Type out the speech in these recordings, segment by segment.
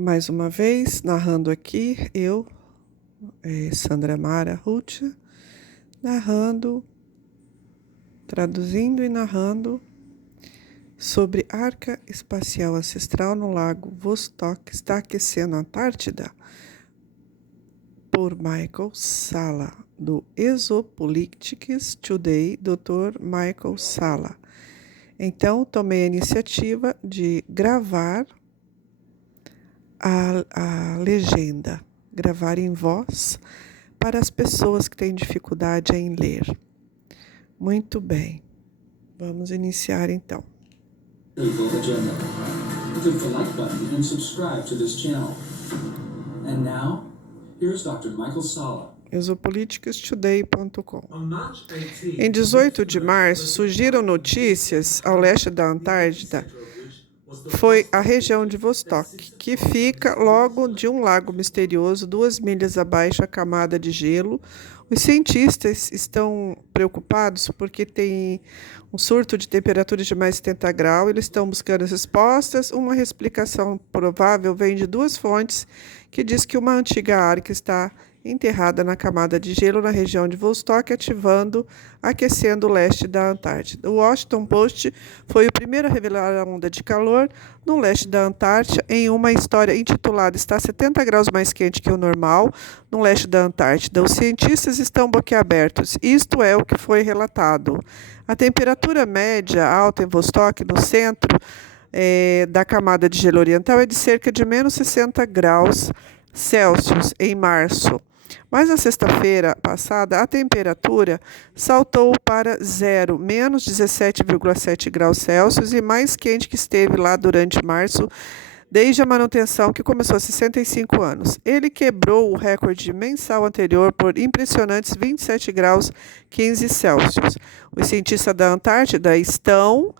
Mais uma vez, narrando aqui, eu, Sandra Mara Ruth, narrando, traduzindo e narrando sobre Arca Espacial Ancestral no Lago Vostok está aquecendo a Antártida, por Michael Salla, do Exopolitics Today, Dr. Michael Salla. Então, tomei a iniciativa de gravar a legenda, gravar em voz para as pessoas que têm dificuldade em ler. Muito bem, vamos iniciar então. Agenda. Click the like button and subscribe to this channel. And now, here's Dr. Michael Salla. Exopoliticstoday.com. Em 18 de março, surgiram notícias ao leste da Antártida. Foi a região de Vostok, que fica logo de um lago misterioso, 2 milhas abaixo da camada de gelo. Os cientistas estão preocupados porque tem um surto de temperaturas de mais 70 graus. Eles estão buscando as respostas. Uma explicação provável vem de 2 fontes que diz que uma antiga arca está enterrada na camada de gelo na região de Vostok, aquecendo o leste da Antártida. O Washington Post foi o primeiro a revelar a onda de calor no leste da Antártida em uma história intitulada "Está 70 graus mais quente que o normal no leste da Antártida. Os cientistas estão boquiabertos. Isto é o que foi relatado. A temperatura média alta em Vostok, no centro da camada de gelo oriental, é de cerca de menos 60 graus Celsius em março. Mas na sexta-feira passada, a temperatura saltou para zero, menos 17,7 graus Celsius, e mais quente que esteve lá durante março, desde a manutenção, que começou há 65 anos. Ele quebrou o recorde mensal anterior por impressionantes 27 graus 15 Celsius. Os cientistas da Antártida estão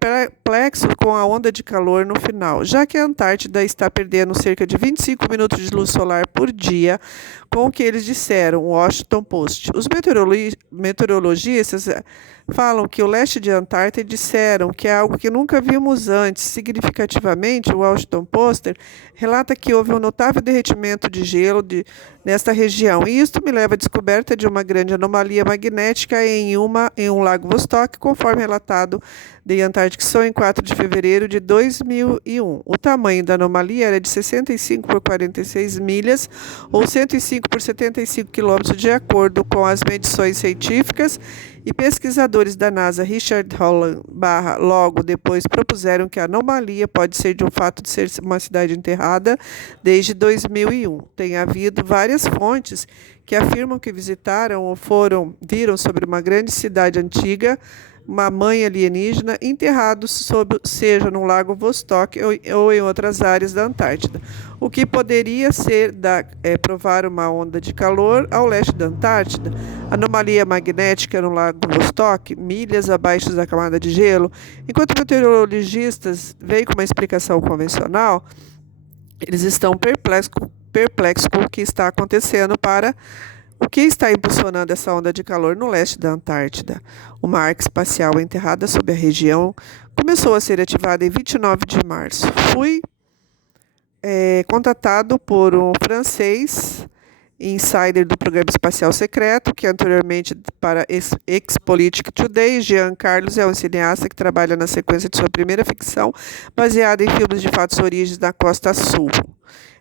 perplexos com a onda de calor no final, já que a Antártida está perdendo cerca de 25 minutos de luz solar por dia, com o que eles disseram, o Washington Post. Os meteorologistas falam que o leste de Antártida disseram que é algo que nunca vimos antes. Significativamente, o Washington Post relata que houve um notável derretimento de gelo nesta região, e isto me leva à descoberta de uma grande anomalia magnética em um lago Vostok, conforme relatado The Antarctic Sun em 4 de fevereiro de 2001. O tamanho da anomalia era de 65 por 46 milhas, ou 105 por 75 quilômetros, de acordo com as medições científicas, e pesquisadores da NASA Richard Holland logo depois propuseram que a anomalia pode ser de um fato de ser uma cidade enterrada desde 2001. Tem havido várias fontes que afirmam que visitaram ou viram sobre uma grande cidade antiga, uma mãe alienígena, enterrados seja no lago Vostok ou em outras áreas da Antártida, o que poderia ser provar uma onda de calor ao leste da Antártida. Anomalia magnética no lago Vostok, milhas abaixo da camada de gelo. Enquanto meteorologistas veem com uma explicação convencional, eles estão perplexos com o que está acontecendo o que está impulsionando essa onda de calor no leste da Antártida. Uma arca espacial enterrada sob a região começou a ser ativada em 29 de março. Fui contatado por um francês, insider do programa espacial secreto, que anteriormente para Exopolitics Today. Jean Carlos é um cineasta que trabalha na sequência de sua primeira ficção, baseada em filmes de fatos origens da Costa Sul.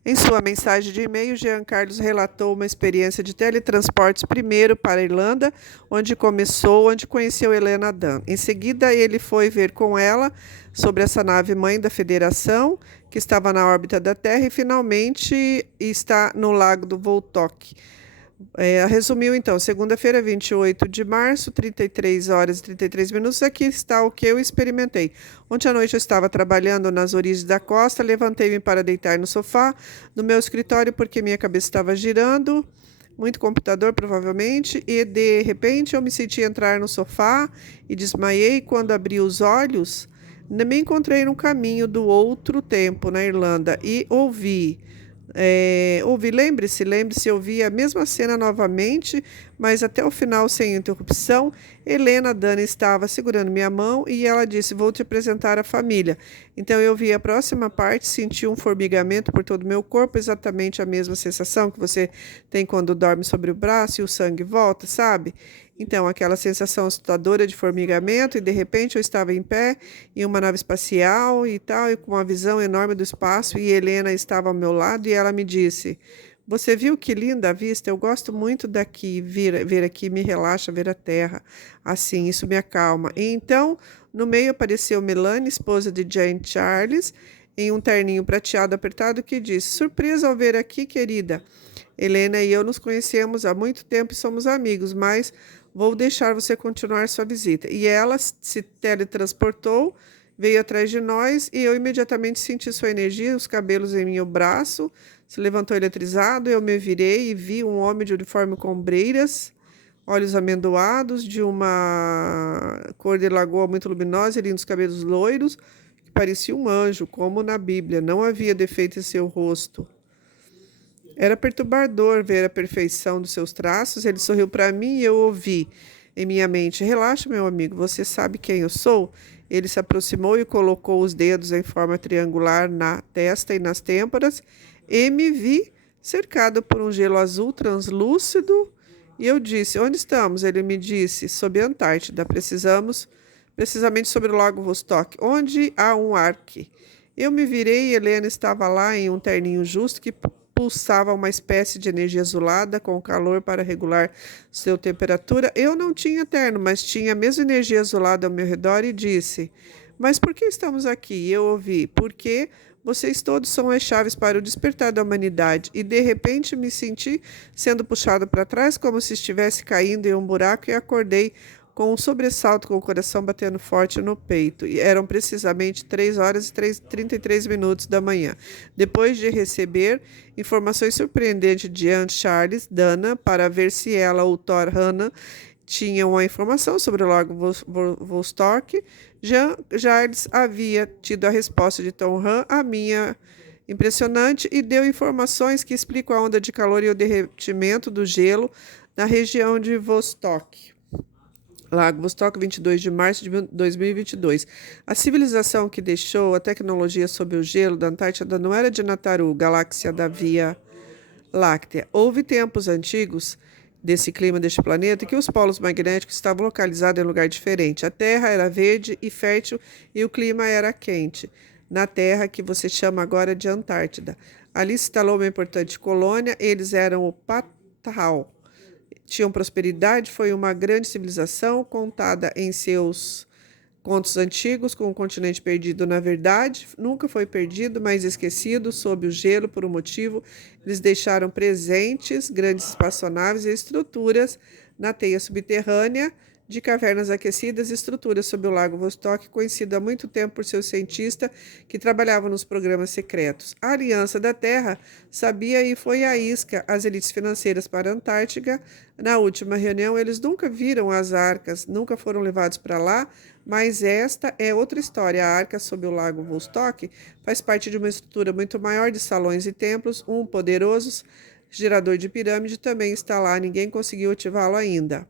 Em sua mensagem de e-mail, Jean Carlos relatou uma experiência de teletransportes, primeiro para a Irlanda, onde conheceu Helena Dunn. Em seguida, ele foi ver com ela sobre essa nave-mãe da Federação, que estava na órbita da Terra, e finalmente está no lago do Vostok. Resumiu então, segunda-feira, 28 de março, 33 horas e 33 minutos, aqui está o que eu experimentei. Ontem à noite eu estava trabalhando nas origens da costa, levantei-me para deitar no sofá do meu escritório porque minha cabeça estava girando, muito computador provavelmente, e de repente eu me senti entrar no sofá e desmaiei. Quando abri os olhos, me encontrei no caminho do outro tempo na Irlanda e ouvi Lembre-se, eu vi a mesma cena novamente, mas até o final sem interrupção. Helena Dana estava segurando minha mão e ela disse: "Vou te apresentar a família." Então eu vi a próxima parte, senti um formigamento por todo o meu corpo, exatamente a mesma sensação que você tem quando dorme sobre o braço e o sangue volta, sabe? Então, aquela sensação assustadora de formigamento, e de repente eu estava em pé em uma nave espacial e tal, e com uma visão enorme do espaço, e Helena estava ao meu lado, e ela me disse: "Você viu que linda a vista? Eu gosto muito daqui, ver aqui me relaxa, ver a Terra. Assim, isso me acalma." E então, no meio apareceu Melanie, esposa de Jane Charles, em um terninho prateado apertado, que disse: "Surpresa ao ver aqui, querida. Helena e eu nos conhecemos há muito tempo e somos amigos, mas vou deixar você continuar sua visita." E ela se teletransportou, veio atrás de nós e eu imediatamente senti sua energia, os cabelos em meu braço, se levantou eletrizado. Eu me virei e vi um homem de uniforme com ombreiras, olhos amendoados, de uma cor de lagoa muito luminosa e lindos cabelos loiros, que parecia um anjo, como na Bíblia. Não havia defeito em seu rosto. Era perturbador ver a perfeição dos seus traços. Ele sorriu para mim e eu ouvi em minha mente: "Relaxa, meu amigo, você sabe quem eu sou?" Ele se aproximou e colocou os dedos em forma triangular na testa e nas têmporas, e me vi cercado por um gelo azul translúcido. E eu disse: "Onde estamos?" Ele me disse: "Sob a Antártida. Precisamente sobre o Lago Vostok, onde há um arque." Eu me virei e Helena estava lá em um terninho justo que pulsava uma espécie de energia azulada com calor para regular sua temperatura. Eu não tinha terno, mas tinha a mesma energia azulada ao meu redor, e disse: "Mas por que estamos aqui?" E eu ouvi: "Porque vocês todos são as chaves para o despertar da humanidade." E de repente me senti sendo puxado para trás, como se estivesse caindo em um buraco, e acordei com um sobressalto, com o coração batendo forte no peito. E eram precisamente 3 horas e 33 minutos da manhã. Depois de receber informações surpreendentes de Anne Charles Dana para ver se ela ou Thor Hanna tinham uma informação sobre o Lago Vostok, Jean Charles havia tido a resposta de Tom Han, a minha impressionante, e deu informações que explicam a onda de calor e o derretimento do gelo na região de Vostok. Lago Vostok, 22 de março de 2022. A civilização que deixou a tecnologia sob o gelo da Antártida não era de Nataru, galáxia da Via Láctea. Houve tempos antigos desse clima deste planeta que os polos magnéticos estavam localizados em lugar diferente. A Terra era verde e fértil e o clima era quente. Na Terra, que você chama agora de Antártida. Ali se instalou uma importante colônia. Eles eram o Patahal. Tinham prosperidade, foi uma grande civilização contada em seus contos antigos, com o continente perdido. Na verdade, nunca foi perdido, mas esquecido sob o gelo por um motivo. Eles deixaram presentes grandes espaçonaves e estruturas na teia subterrânea de cavernas aquecidas e estruturas sob o Lago Vostok, conhecido há muito tempo por seus cientistas que trabalhavam nos programas secretos. A Aliança da Terra sabia e foi à isca as elites financeiras para a Antártica. Na última reunião, eles nunca viram as arcas, nunca foram levados para lá, mas esta é outra história. A arca sob o Lago Vostok faz parte de uma estrutura muito maior de salões e templos. Um poderoso gerador de pirâmide também está lá, ninguém conseguiu ativá-lo ainda.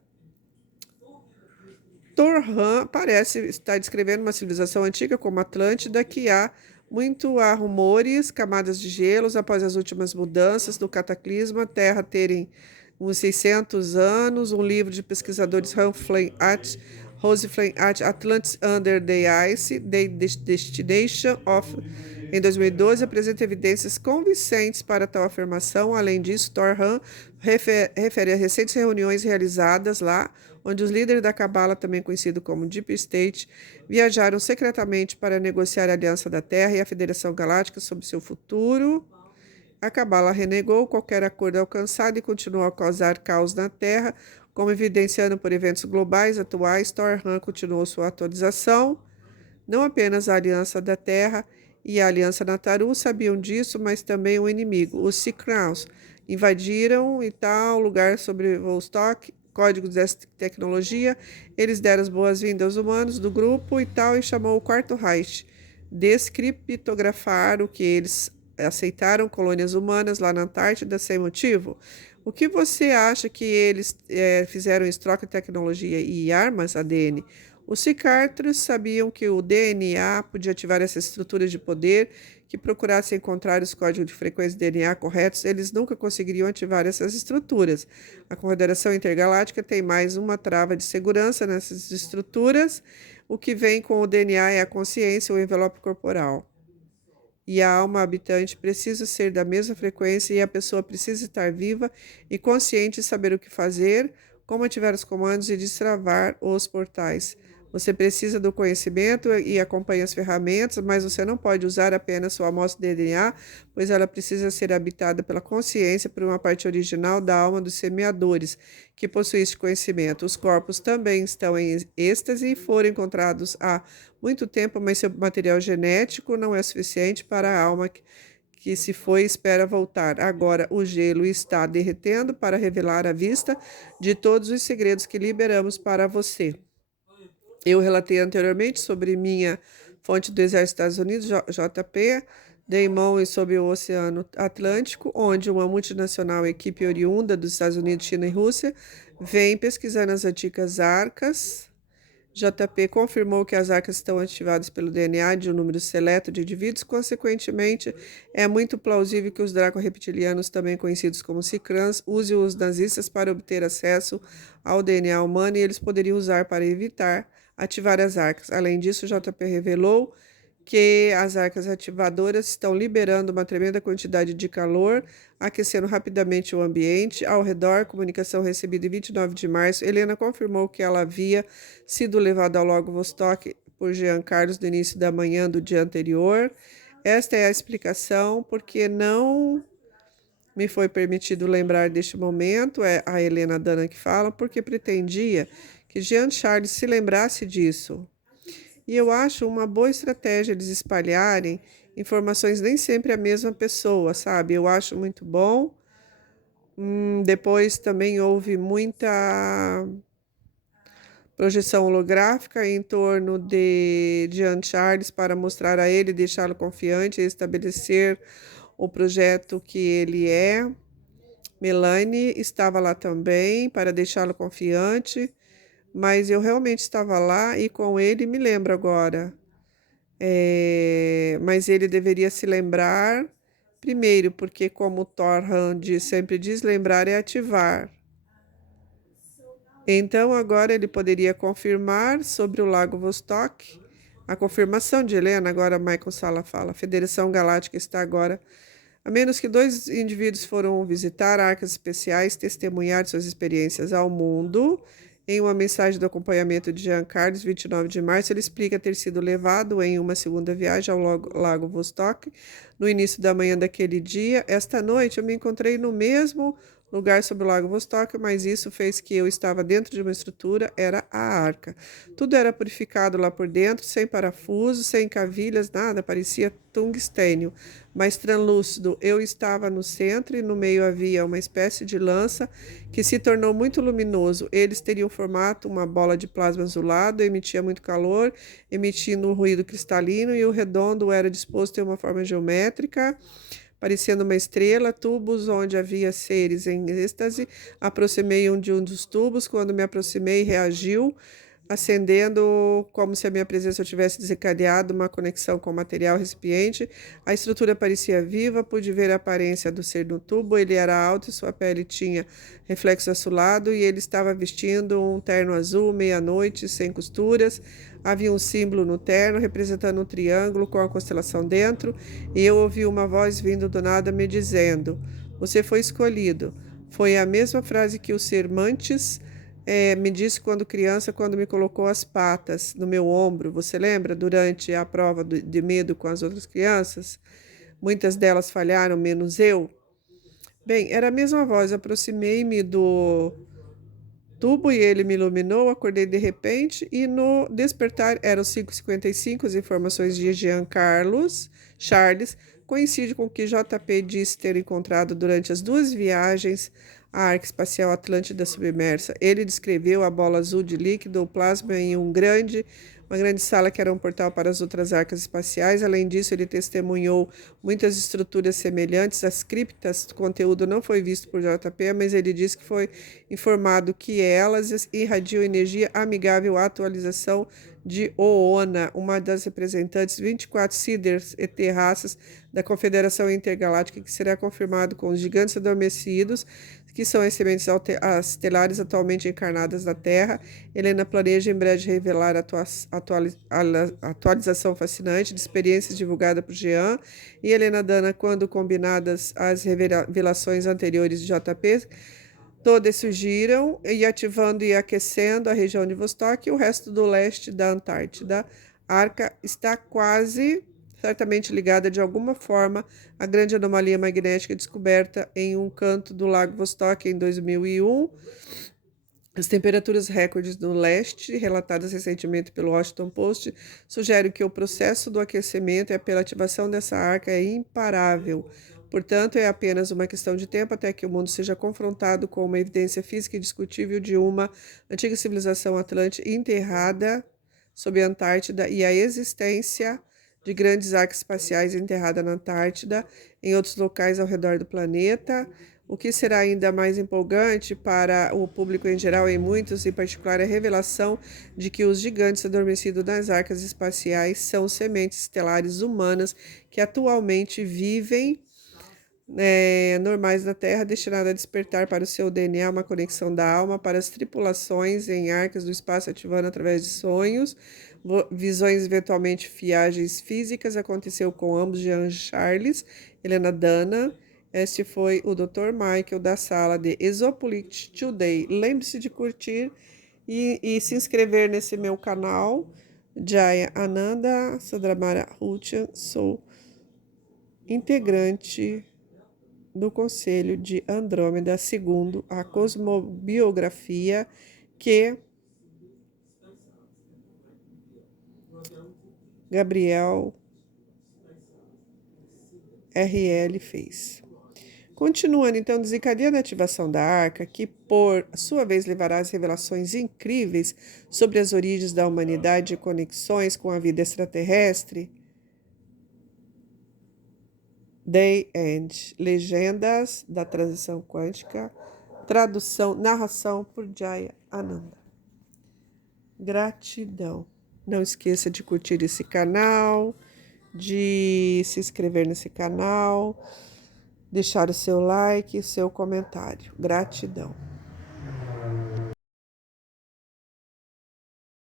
Thor Han parece estar descrevendo uma civilização antiga como Atlântida, que há rumores, camadas de gelos após as últimas mudanças do cataclisma, a Terra terem uns 600 anos. Um livro de pesquisadores Rose Flame at Atlantis Under the Ice, The Destination of, em 2012, apresenta evidências convincentes para tal afirmação. Além disso, Thor Han refere a recentes reuniões realizadas lá, onde os líderes da Cabala, também conhecido como Deep State, viajaram secretamente para negociar a Aliança da Terra e a Federação Galáctica sobre seu futuro. A Cabala renegou qualquer acordo alcançado e continuou a causar caos na Terra, como evidenciando por eventos globais atuais. Thor Han continuou sua atualização. Não apenas a Aliança da Terra e a Aliança Nataru sabiam disso, mas também o inimigo, os Sea Crowns, invadiram e tal lugar sobre Vostok, códigos dessa tecnologia. Eles deram as boas-vindas aos humanos do grupo e tal, e chamou o Quarto Reich descriptografar o que eles aceitaram colônias humanas lá na Antártida sem motivo? O que você acha que eles fizeram em troca de tecnologia e armas, ADN? Os psicártros sabiam que o DNA podia ativar essa estrutura de poder que procurasse encontrar os códigos de frequência de DNA corretos, eles nunca conseguiriam ativar essas estruturas. A Confederação Intergaláctica tem mais uma trava de segurança nessas estruturas. O que vem com o DNA é a consciência, o envelope corporal. E a alma habitante precisa ser da mesma frequência e a pessoa precisa estar viva e consciente e saber o que fazer, como ativar os comandos e destravar os portais. Você precisa do conhecimento e acompanha as ferramentas, mas você não pode usar apenas sua amostra de DNA, pois ela precisa ser habitada pela consciência por uma parte original da alma dos semeadores, que possui este conhecimento. Os corpos também estão em êxtase e foram encontrados há muito tempo, mas seu material genético não é suficiente para a alma que se foi e espera voltar. Agora o gelo está derretendo para revelar à vista de todos os segredos que liberamos para você. Eu relatei anteriormente sobre minha fonte do Exército dos Estados Unidos, JP, Damon, e sobre o Oceano Atlântico, onde uma multinacional equipe oriunda dos Estados Unidos, China e Rússia vem pesquisando as antigas arcas. JP confirmou que as arcas estão ativadas pelo DNA de um número seleto de indivíduos, consequentemente, é muito plausível que os draco-reptilianos, também conhecidos como Cicrans, usem os nazistas para obter acesso ao DNA humano e eles poderiam usar para evitar ativar as arcas. Além disso, JP revelou que as arcas ativadoras estão liberando uma tremenda quantidade de calor, aquecendo rapidamente o ambiente ao redor. Comunicação recebida em 29 de março. Helena confirmou que ela havia sido levada ao Lago Vostok por Jean Carlos no início da manhã do dia anterior. Esta é a explicação porque não me foi permitido lembrar deste momento, é a Helena Dana que fala, porque pretendia que Jean Charles se lembrasse disso. E eu acho uma boa estratégia eles espalharem informações nem sempre a mesma pessoa, sabe? Eu acho muito bom. Depois também houve muita projeção holográfica em torno de Jean Charles para mostrar a ele, deixá-lo confiante e estabelecer o projeto que ele é. Melanie estava lá também para deixá-lo confiante. Mas eu realmente estava lá e com ele, me lembro agora. Mas ele deveria se lembrar primeiro, porque como Thor Hand sempre diz, lembrar é ativar. Então agora ele poderia confirmar sobre o Lago Vostok. A confirmação de Helena, agora Michael Sala fala, a Federação Galáctica está agora, a menos que 2 indivíduos foram visitar arcas especiais, testemunhar suas experiências ao mundo. Em uma mensagem do acompanhamento de Jean Carlos, 29 de março, ele explica ter sido levado em uma segunda viagem ao Lago Vostok no início da manhã daquele dia. Esta noite eu me encontrei no mesmo lugar sobre o Lago Vostok, mas isso fez que eu estava dentro de uma estrutura, era a arca. Tudo era purificado lá por dentro, sem parafusos, sem cavilhas, nada, parecia tungstênio, mas translúcido. Eu estava no centro e no meio havia uma espécie de lança que se tornou muito luminoso. Eles teriam formato uma bola de plasma azulado, emitia muito calor, emitindo um ruído cristalino, e o redondo era disposto em uma forma geométrica, parecendo uma estrela, tubos onde havia seres em êxtase. Aproximei de um dos tubos. Quando me aproximei, reagiu, acendendo como se a minha presença tivesse desencadeado uma conexão com o material recipiente. A estrutura parecia viva, pude ver a aparência do ser no tubo. Ele era alto e sua pele tinha reflexo azulado e ele estava vestindo um terno azul, meia-noite, sem costuras. Havia um símbolo no terno representando um triângulo com a constelação dentro, e eu ouvi uma voz vindo do nada me dizendo: "Você foi escolhido." Foi a mesma frase que o ser Mantis me disse quando criança, quando me colocou as patas no meu ombro. Você lembra? Durante a prova de medo com as outras crianças? Muitas delas falharam, menos eu. Bem, era a mesma voz. Aproximei-me do tubo e ele me iluminou. Acordei de repente e no despertar eram 5h55. As informações de Jean Carlos Charles coincidem com o que JP disse ter encontrado durante as 2 viagens à Arca Espacial Atlântida submersa. Ele descreveu a bola azul de líquido ou plasma em um grande uma grande sala que era um portal para as outras arcas espaciais. Além disso, ele testemunhou muitas estruturas semelhantes às criptas. O conteúdo não foi visto por JP, mas ele disse que foi informado que elas irradiam energia amigável à atualização de Oona, uma das representantes 24 Siders ET raças da Confederação Intergaláctica, que será confirmado com os gigantes adormecidos, que são as sementes estelares atualmente encarnadas na Terra. Helena planeja em breve revelar a atualização fascinante de experiências divulgada por Jean e Helena Dana, quando combinadas as revelações anteriores de JP, todas surgiram e ativando e aquecendo a região de Vostok e o resto do leste da Antártida. A arca está quase certamente ligada de alguma forma à grande anomalia magnética descoberta em um canto do Lago Vostok em 2001. As temperaturas recordes no leste, relatadas recentemente pelo Washington Post, sugerem que o processo do aquecimento e pela ativação dessa arca é imparável. Portanto, é apenas uma questão de tempo até que o mundo seja confrontado com uma evidência física indiscutível de uma antiga civilização atlântica enterrada sob a Antártida e a existência de grandes arcas espaciais enterradas na Antártida, em outros locais ao redor do planeta. O que será ainda mais empolgante para o público em geral e muitos, em particular, é a revelação de que os gigantes adormecidos nas arcas espaciais são sementes estelares humanas que atualmente vivem normais na Terra, destinadas a despertar para o seu DNA uma conexão da alma para as tripulações em arcas do espaço, ativando através de sonhos, visões, eventualmente viagens físicas. Aconteceu com ambos, Jean Charles, Helena Dana. Este foi o Dr. Michael da sala de Exopolitics Today. Lembre-se de curtir e se inscrever nesse meu canal. Jaya Ananda, Sadramara Huchan, sou integrante do Conselho de Andrômeda, segundo a cosmobiografia que Gabriel R.L. fez. Continuando, então, desencadeando a ativação da arca, que por sua vez levará às revelações incríveis sobre as origens da humanidade e conexões com a vida extraterrestre. Day End. Legendas da transição quântica. Tradução, narração por Jaya Ananda. Gratidão. Não esqueça de curtir esse canal, de se inscrever nesse canal, deixar o seu like e seu comentário. Gratidão.